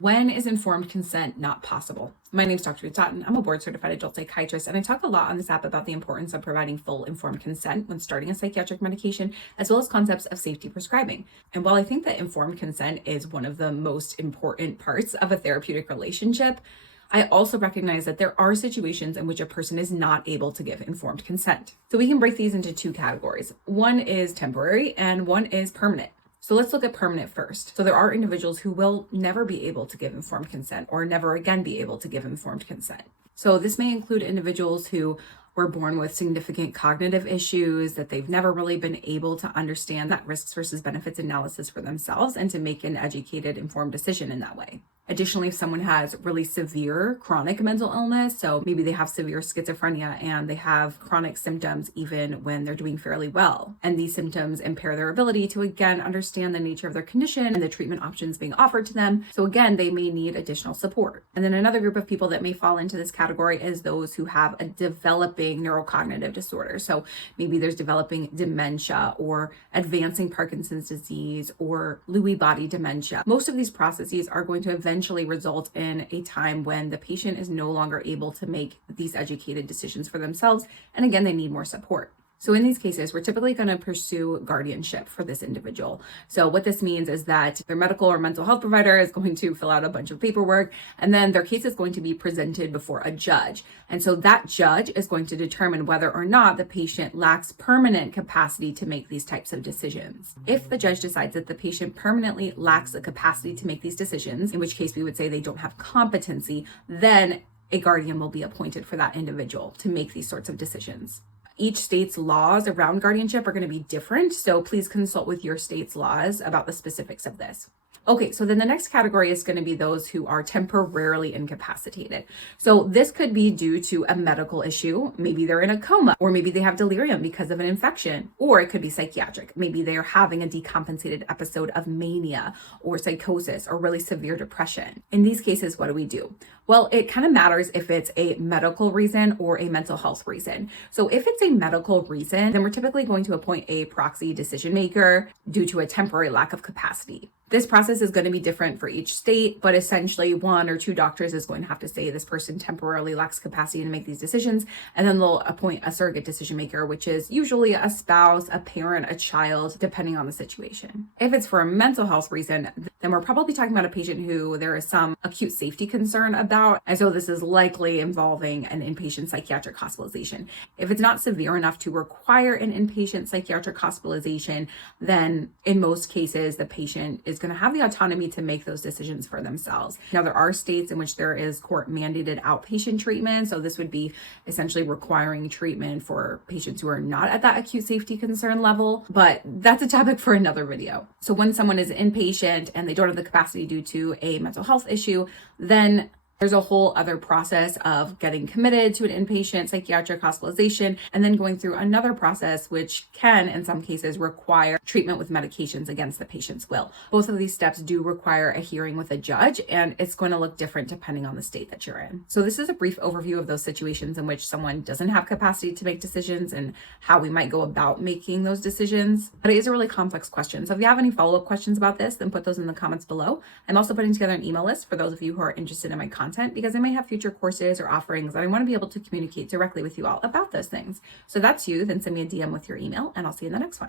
When is informed consent not possible? My name is Dr. Totten. I'm a board certified adult psychiatrist, and I talk a lot on this app about the importance of providing full informed consent when starting a psychiatric medication, as well as concepts of safety prescribing. And while I think that informed consent is one of the most important parts of a therapeutic relationship, I also recognize that there are situations in which a person is not able to give informed consent. So we can break these into two categories. One is temporary and one is permanent. So let's look at permanent first. So there are individuals who will never be able to give informed consent or never again be able to give informed consent. So this may include individuals who were born with significant cognitive issues, that they've never really been able to understand that risks versus benefits analysis for themselves and to make an educated, informed decision in that way. Additionally, if someone has really severe chronic mental illness, so maybe they have severe schizophrenia and they have chronic symptoms even when they're doing fairly well, and these symptoms impair their ability to again understand the nature of their condition and the treatment options being offered to them. So again, they may need additional support. And then another group of people that may fall into this category is those who have a developing neurocognitive disorder. So maybe there's developing dementia or advancing Parkinson's disease or Lewy body dementia. Most of these processes are going to eventually result in a time when the patient is no longer able to make these educated decisions for themselves. And again, they need more support. So in these cases, we're typically going to pursue guardianship for this individual. So what this means is that their medical or mental health provider is going to fill out a bunch of paperwork, and then their case is going to be presented before a judge. And so that judge is going to determine whether or not the patient lacks permanent capacity to make these types of decisions. If the judge decides that the patient permanently lacks the capacity to make these decisions, in which case we would say they don't have competency, then a guardian will be appointed for that individual to make these sorts of decisions. Each state's laws around guardianship are going to be different, so please consult with your state's laws about the specifics of this. Okay, so then the next category is going to be those who are temporarily incapacitated. So this could be due to a medical issue. Maybe they're in a coma, or maybe they have delirium because of an infection, or it could be psychiatric. Maybe they're having a decompensated episode of mania or psychosis or really severe depression. In these cases, what do we do? Well, it kind of matters if it's a medical reason or a mental health reason. So if it's a medical reason, then we're typically going to appoint a proxy decision maker due to a temporary lack of capacity. This process is going to be different for each state, but essentially one or two doctors is going to have to say this person temporarily lacks capacity to make these decisions, and then they'll appoint a surrogate decision maker, which is usually a spouse, a parent, a child, depending on the situation. If it's for a mental health reason, then we're probably talking about a patient who there is some acute safety concern about, and so this is likely involving an inpatient psychiatric hospitalization. If it's not severe enough to require an inpatient psychiatric hospitalization, then in most cases, the patient is going to have the autonomy to make those decisions for themselves. Now, there are states in which there is court mandated outpatient treatment. So this would be essentially requiring treatment for patients who are not at that acute safety concern level, but that's a topic for another video. So when someone is inpatient and they don't have the capacity due to a mental health issue, then there's a whole other process of getting committed to an inpatient psychiatric hospitalization and then going through another process, which can, in some cases, require treatment with medications against the patient's will. Both of these steps do require a hearing with a judge, and it's going to look different depending on the state that you're in. So this is a brief overview of those situations in which someone doesn't have capacity to make decisions and how we might go about making those decisions. But it is a really complex question. So if you have any follow-up questions about this, then put those in the comments below. I'm also putting together an email list for those of you who are interested in my content, because I may have future courses or offerings that I want to be able to communicate directly with you all about those things. So if that's you, then send me a DM with your email and I'll see you in the next one.